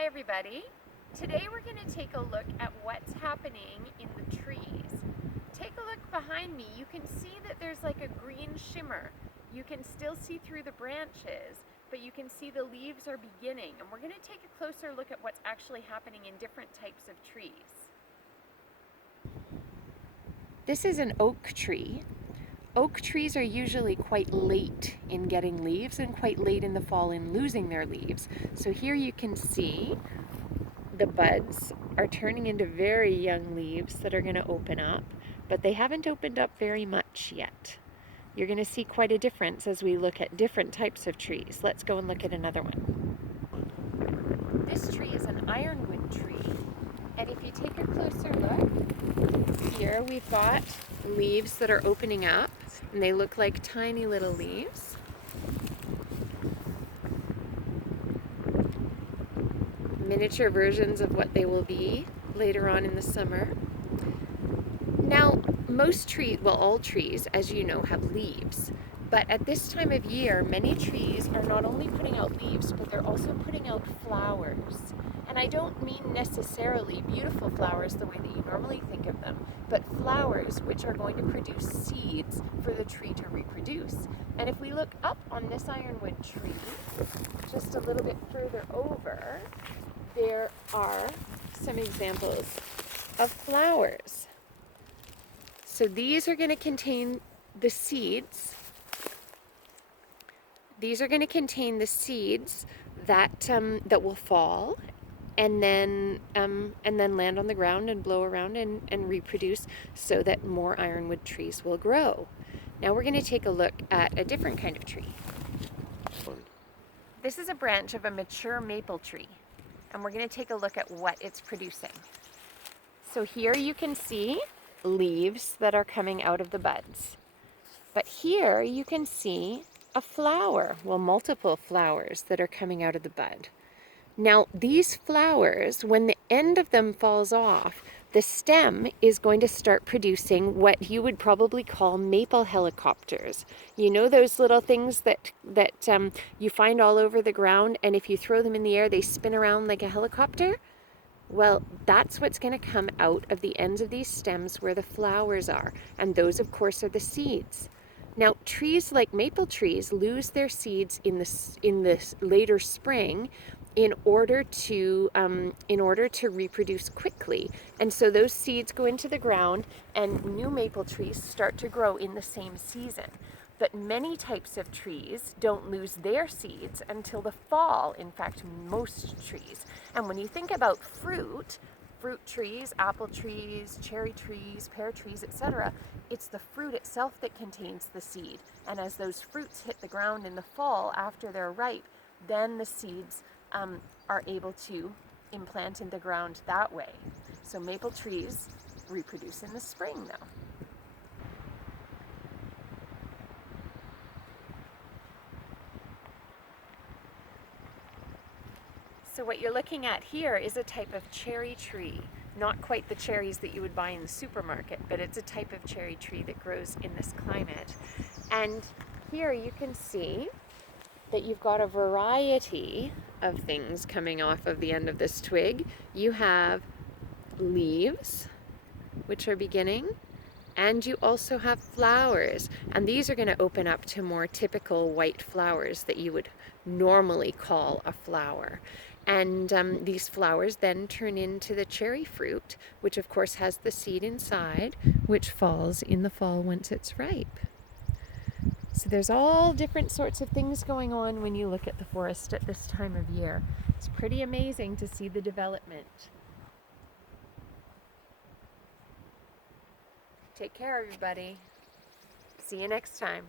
Hi everybody. Today we're going to take a look at what's happening in the trees. Take a look behind me. You can see that there's like a green shimmer. You can still see through the branches, but you can see the leaves are beginning. And we're going to take a closer look at what's actually happening in different types of trees. This is an oak tree. Oak trees are usually quite late in getting leaves and quite late in the fall in losing their leaves. So here you can see the buds are turning into very young leaves that are going to open up, but they haven't opened up very much yet. You're going to see quite a difference as we look at different types of trees. Let's go and look at another one. This tree is an ironwood tree, and if you take a closer look, here we've got leaves that are opening up, and they look like tiny little leaves. Miniature versions of what they will be later on in the summer. Now, most trees, well, all trees, as you know, have leaves. But at this time of year, many trees are not only putting out leaves, but they're also putting out flowers. And I don't mean necessarily beautiful flowers the way that you normally think of them, but flowers which are going to produce seeds for the tree to reproduce. And if we look up on this ironwood tree, just a little bit further over, there are some examples of flowers. So these are going to contain the seeds. These are going to contain the seeds that will fall and then land on the ground and blow around and reproduce so that more ironwood trees will grow. Now we're going to take a look at a different kind of tree. This is a branch of a mature maple tree, and we're going to take a look at what it's producing. So here you can see leaves that are coming out of the buds. But here you can see a flower, well, multiple flowers that are coming out of the bud. Now these flowers, when the end of them falls off, the stem is going to start producing what you would probably call maple helicopters. You know those little things that you find all over the ground, and if you throw them in the air, they spin around like a helicopter? Well, that's what's going to come out of the ends of these stems where the flowers are, and those, of course, are the seeds. Now, trees like maple trees lose their seeds in the later spring in order to reproduce quickly, and so those seeds go into the ground, and new maple trees start to grow in the same season. But many types of trees don't lose their seeds until the fall, in fact, most trees. And when you think about fruit trees, apple trees, cherry trees, pear trees, etc., it's the fruit itself that contains the seed. And as those fruits hit the ground in the fall after they're ripe, then the seeds are able to implant in the ground that way. So maple trees reproduce in the spring though. So what you're looking at here is a type of cherry tree. Not quite the cherries that you would buy in the supermarket, but it's a type of cherry tree that grows in this climate. And here you can see that you've got a variety of things coming off of the end of this twig. You have leaves, which are beginning, and you also have flowers. And these are going to open up to more typical white flowers that you would normally call a flower. And these flowers then turn into the cherry fruit, which of course has the seed inside, which falls in the fall once it's ripe. So there's all different sorts of things going on when you look at the forest at this time of year. It's pretty amazing to see the development. Take care, everybody. See you next time.